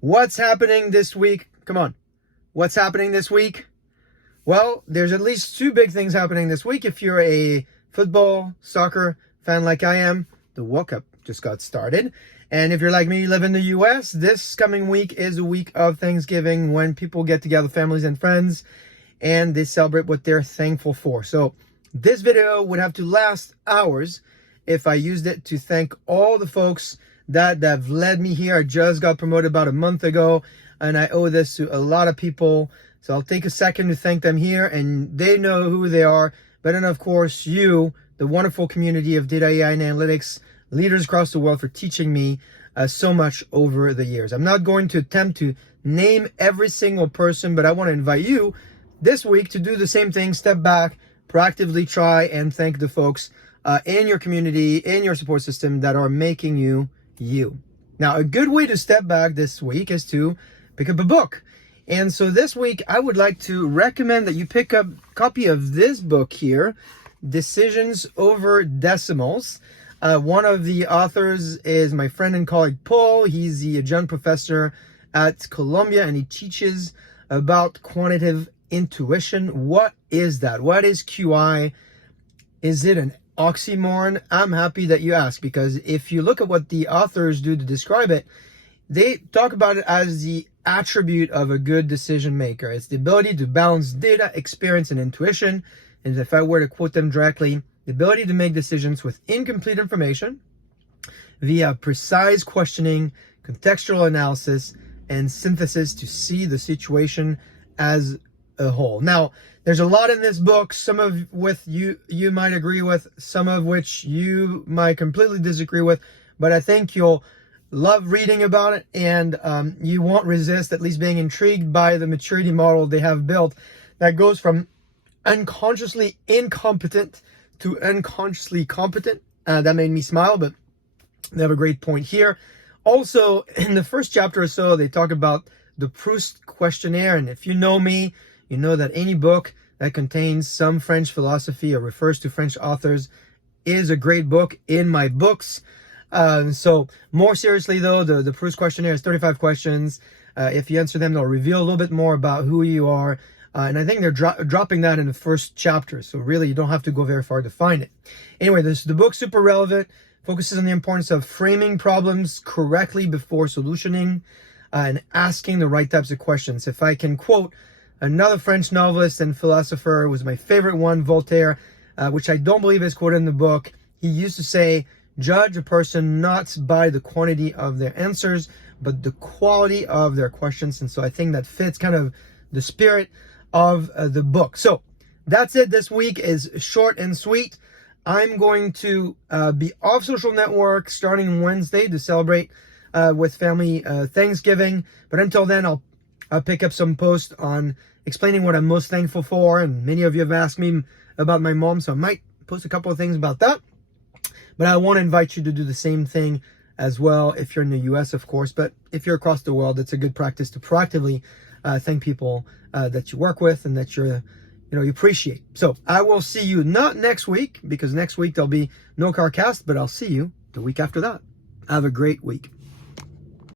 What's happening this week? Come on. What's happening this week? Well, there's at least two big things happening this week. If you're a football, soccer fan like I am, the World Cup just got started. And if you're like me, you live in the US, this coming week is a week of Thanksgiving when people get together, families and friends, and they celebrate what they're thankful for. So this video would have to last hours if I used it to thank all the folks that have led me here. I just got promoted about a month ago, and I owe this to a lot of people. So I'll take a second to thank them here, and they know who they are. But then, of course, you, the wonderful community of data, AI, and analytics leaders across the world, for teaching me so much over the years. I'm not going to attempt to name every single person, but I want to invite you this week to do the same thing. Step back, proactively try and thank the folks in your community, in your support system that are making you you. Now, a good way to step back this week is to pick up a book. And so this week, I would like to recommend that you pick up a copy of this book here, Decisions Over Decimals. One of the authors is my friend and colleague, Paul. He's the adjunct professor at Columbia, and he teaches about quantitative intuition. What is that? What is QI? Is it an oxymoron? I'm happy that you asked, because if you look at what the authors do to describe it, they talk about it as the attribute of a good decision maker. It's the ability to balance data, experience, and intuition. And if I were to quote them directly, the ability to make decisions with incomplete information via precise questioning, contextual analysis, and synthesis to see the situation as a whole. Now, there's a lot in this book, some of which you might agree with, some of which you might completely disagree with, but I think you'll love reading about it, and you won't resist at least being intrigued by the maturity model they have built that goes from unconsciously incompetent to unconsciously competent. That made me smile, but they have a great point here. Also, in the first chapter or so, they talk about the Proust questionnaire, and if you know me, you know that any book that contains some French philosophy or refers to French authors is a great book in my books. So more seriously though, the Proust questionnaire is 35 questions. If you answer them, they'll reveal a little bit more about who you are. And I think they're dropping that in the first chapter. So really, you don't have to go very far to find it. Anyway, the book's super relevant, focuses on the importance of framing problems correctly before solutioning, and asking the right types of questions. If I can quote another French novelist and philosopher, was my favorite one, Voltaire, which I don't believe is quoted in the book. He used to say, judge a person not by the quantity of their answers, but the quality of their questions. And so I think that fits kind of the spirit of the book. So that's it. This week is short and sweet. I'm going to be off social network starting Wednesday to celebrate with family Thanksgiving. But until then, I'll pick up some posts on explaining what I'm most thankful for. And many of you have asked me about my mom, so I might post a couple of things about that. But I want to invite you to do the same thing as well if you're in the US, of course. But if you're across the world, it's a good practice to proactively thank people that you work with and that you appreciate. So I will see you not next week, because next week there'll be no CarCast, but I'll see you the week after that. Have a great week.